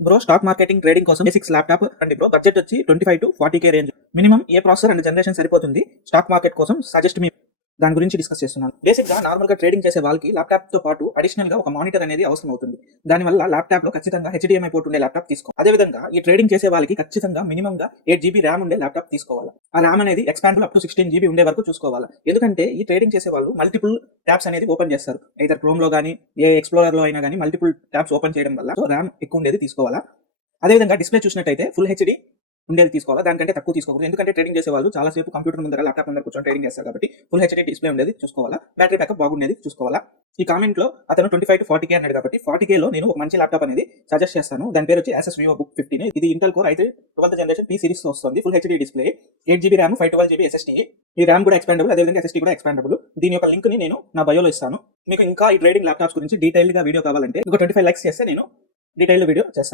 Bro stock marketing trading కోసం basics laptop అండి bro. Budget వచ్చి 25 to 40K range. Minimum A processor and generation సరిపోతుంది stock market కోసం suggest me దాని గురించి డిస్కస్ చేస్తున్నాను. బేసిక్ గా నార్మల్ గా ట్రేడింగ్ చేసే వాళ్ళకి ల్యాప్టాప్ తో పాటు అడిషనల్ గా ఒక మానిటర్ అనేది అవసరం అవుతుంది. దానివల్ల ల్యాప్టాప్ లో ఖచ్చితంగా HDMI పోర్ట్ ఉండే ల్యాప్టాప్ తీసుకోవాలి. అదే విధంగా ఈ ట్రేడింగ్ చేసే వాళ్ళకి ఖచ్చితంగా మినిమం గా 8GB ర్యామ్ ఉండే ల్యాప్టాప్ తీసుకోవాలి. ఆ ర్యామ్ అనేది ఎక్స్పాండబుల్ అప్ టు 16GB ఉండే వరకు చూసుకోవాలి. ఎందుకంటే ఈ ట్రేడింగ్ చేసే వాళ్ళు మల్టిపుల్ ట్యాబ్స్ అనేది ఓపెన్ చేస్తారు. ఐదర్ క్రోమ్ లో కానీ ఏ ఎక్స్ప్లోరర్ లో అయినా కానీ మల్టిపుల్ ట్యాబ్స్ ఓపెన్ చేయడం వల్ల ర్యామ్ ఎక్కువ ఉండేది తీసుకోవాలా. అదేవిధంగా డిస్ప్లే చూసినట్టయితే ఫుల్ హెచ్డి ఉండేది తీసుకోవాలి. దానికంటే తక్కువ తీసుకోకూడదు. ఎందుకంటే ట్రేడింగ్ చేసే వాళ్ళు చాలా సేపు కంప్యూటర్ ముందర ల్యాప్టాప్ ముందర కూర్చొని ట్రేడింగ్ చేస్తారు కాబట్టి ఫుల్ హెచ్డి డిస్ప్లే ఉండేది చూసుకోవాలా. బ్యాటరీ బ్యాకప్ బాగుండేది చూసుకోవాలా. ఈ కామెంట్ లో అతను 25 to 40K అన్నాడు కాబట్టి 40K లో నేను ఒక మంచి ల్యాప్టాప్ అనేది సజెస్ట్ చేస్తాను. దాని పేరు వచ్చి Asus VivoBook 15. ఇది ఇంటెల్ కోర్ అయితే 12th జనరేషన్ P సిరీస్ తో వస్తుంది. Full HD display, 8GB RAM, 512GB SSD. ఈ ర్యామ్ కూడా ఎక్స్పాండబుల్, అదేవిధంగా SSD కూడా ఎక్స్పాండబుల్. దీని యొక్క లింక్ ని నేను నా బయోలో ఇస్తాను. మీకు ఇంకా ఈ ట్రేడింగ్ ల్యాప్టాప్స్ గురించి డీటెయిల్ గా వీడియో కావాలంటే ఒక 25 లైక్స్ చేస్తే నేను డీటెయిల్ వీడియో చేస్తాను.